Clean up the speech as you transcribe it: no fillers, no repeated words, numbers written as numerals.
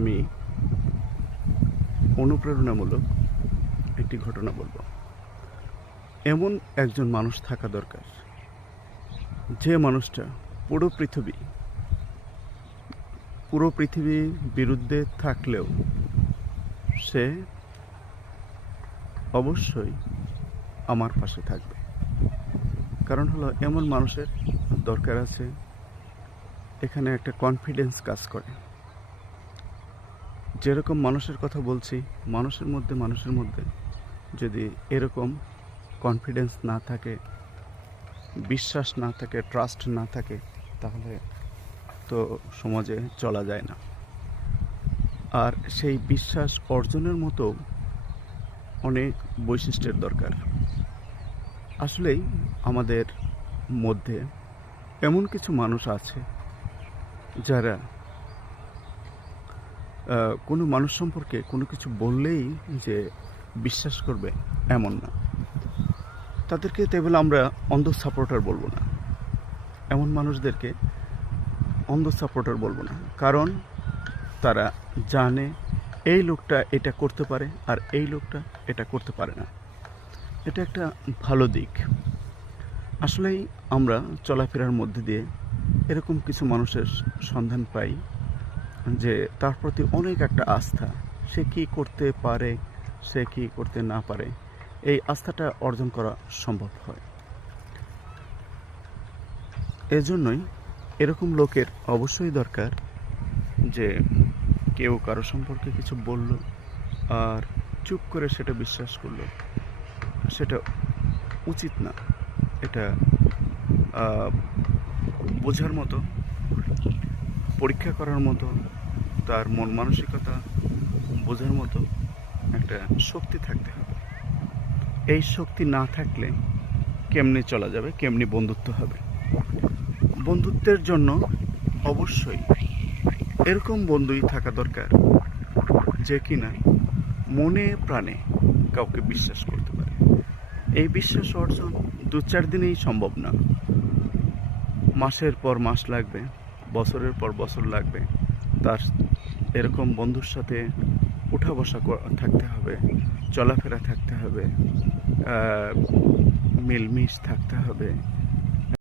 আমি অনুপ্রেরণামূলক একটি ঘটনা বলবো। এমন একজন মানুষ থাকা দরকার, যে মানুষটা পুরো পৃথিবীর বিরুদ্ধে থাকলেও সে অবশ্যই আমার পাশে থাকবে। কারণ হলো, এমন মানুষের দরকার আছে এখানে একটা কনফিডেন্স কাজ করে। যেরকম মানুষের কথা বলছি, মানুষের মধ্যে যদি এরকম কনফিডেন্স না থাকে, বিশ্বাস না থাকে, ট্রাস্ট না থাকে, তাহলে তো সমাজে চলা যায় না। আর সেই বিশ্বাস অর্জনের মতো অনেক বৈশিষ্ট্যের দরকার। আসলেই আমাদের মধ্যে এমন কিছু মানুষ আছে যারা কোনো মানুষ সম্পর্কে কোনো কিছু বললেই যে বিশ্বাস করবে এমন না। তাদেরকে তেমন আমরা অন্ধ সাপোর্টার বলবো না। এমন মানুষদেরকে অন্ধ সাপোর্টার বলবো না, কারণ তারা জানে এই লোকটা এটা করতে পারে আর এই লোকটা এটা করতে পারে না। এটা একটা ভালো দিক। আসলেই আমরা চলাফেরার মধ্যে দিয়ে এরকম কিছু মানুষের সন্ধান পাই যে তার প্রতি অনেক একটা আস্থা, সে কি করতে পারে, সে কি করতে না পারে, এই আস্থাটা অর্জন করা সম্ভব হয়। এজন্যই এরকম লোকের অবশ্যই দরকার যে কেউ কারো সম্পর্কে কিছু বলল আর চুপ করে সেটা বিশ্বাস করলো, সেটা উচিত না। এটা বোঝার মতো, পরীক্ষা করার মতো, তার মন মানসিকতা বোঝার মতো একটা শক্তি থাকতে হবে। এই শক্তি না থাকলে কেমনে চলা যাবে, কেমনি বন্ধুত্ব হবে? বন্ধুত্বের জন্য অবশ্যই এরকম বন্ধুই থাকা দরকার যে কিনা মনে প্রাণে কাউকে বিশ্বাস করতে পারে। এই বিশ্বাস অর্জন 2-4 দিনেই সম্ভব না, মাসের পর মাস লাগবে, বছরের পর বছর লাগবে। তার এরকম বন্ধুর সাথে উঠা বসা থাকতে হবে, চলাফেরা থাকতে হবে, মিলমিশ থাকতে হবে,